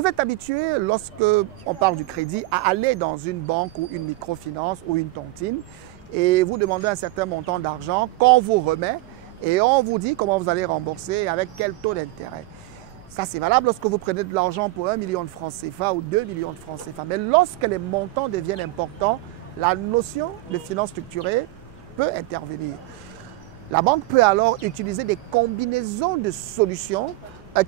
Vous êtes habitué, lorsque on parle du crédit, à aller dans une banque ou une microfinance ou une tontine et vous demandez un certain montant d'argent qu'on vous remet et on vous dit comment vous allez rembourser et avec quel taux d'intérêt. Ça, c'est valable lorsque vous prenez de l'argent pour 1 million de francs CFA ou 2 millions de francs CFA. Mais lorsque les montants deviennent importants, la notion de finance structurée peut intervenir. La banque peut alors utiliser des combinaisons de solutions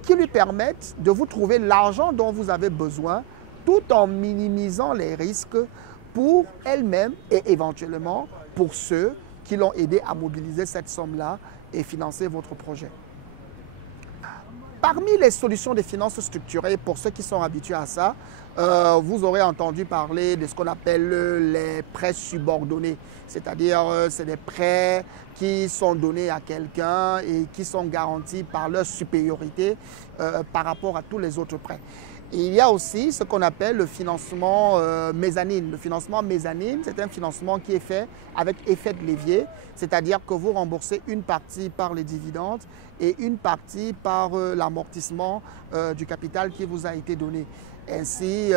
qui lui permettent de vous trouver l'argent dont vous avez besoin tout en minimisant les risques pour elle-même et éventuellement pour ceux qui l'ont aidé à mobiliser cette somme-là et financer votre projet. Parmi les solutions de finances structurées, pour ceux qui sont habitués à ça, vous aurez entendu parler de ce qu'on appelle les prêts subordonnés. C'est-à-dire, c'est des prêts qui sont donnés à quelqu'un et qui sont garantis par leur supériorité par rapport à tous les autres prêts. Et il y a aussi ce qu'on appelle le financement mezzanine. Le financement mezzanine, c'est un financement qui est fait avec effet de levier, c'est-à-dire que vous remboursez une partie par les dividendes et une partie par l'amortissement du capital qui vous a été donné. Ainsi,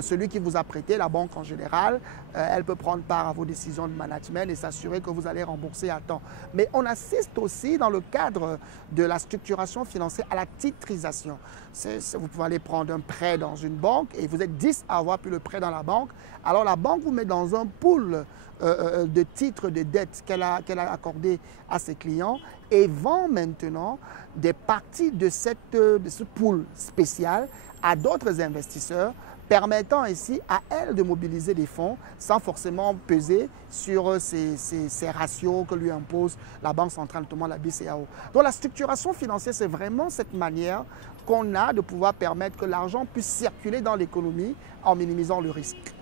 celui qui vous a prêté, la banque en général, elle peut prendre part à vos décisions de management et s'assurer que vous allez rembourser à temps. Mais on assiste aussi dans le cadre de la structuration financière à la titrisation. Vous pouvez aller prendre un prêt dans une banque et vous êtes 10 à avoir pris le prêt dans la banque. Alors la banque vous met dans un pool de titres de dette qu'elle a accordé à ses clients et vend maintenant des parties de ce pool spécial à d'autres investisseurs, permettant ainsi à elle de mobiliser des fonds sans forcément peser sur ces ratios que lui impose la Banque centrale, notamment la BCEAO. Donc la structuration financière, c'est vraiment cette manière qu'on a de pouvoir permettre que l'argent puisse circuler dans l'économie en minimisant le risque.